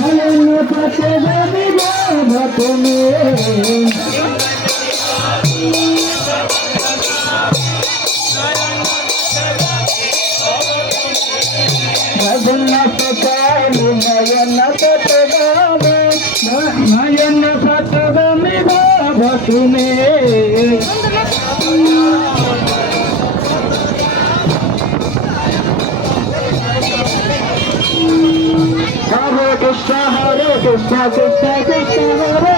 নয়ন পাশে যাবি বাবা তুমি জগন্নাথ কালী নয়ন পটগামী নয়ন পটগামী বাবা তুমি Hare Krishna Krishna Krishna Hare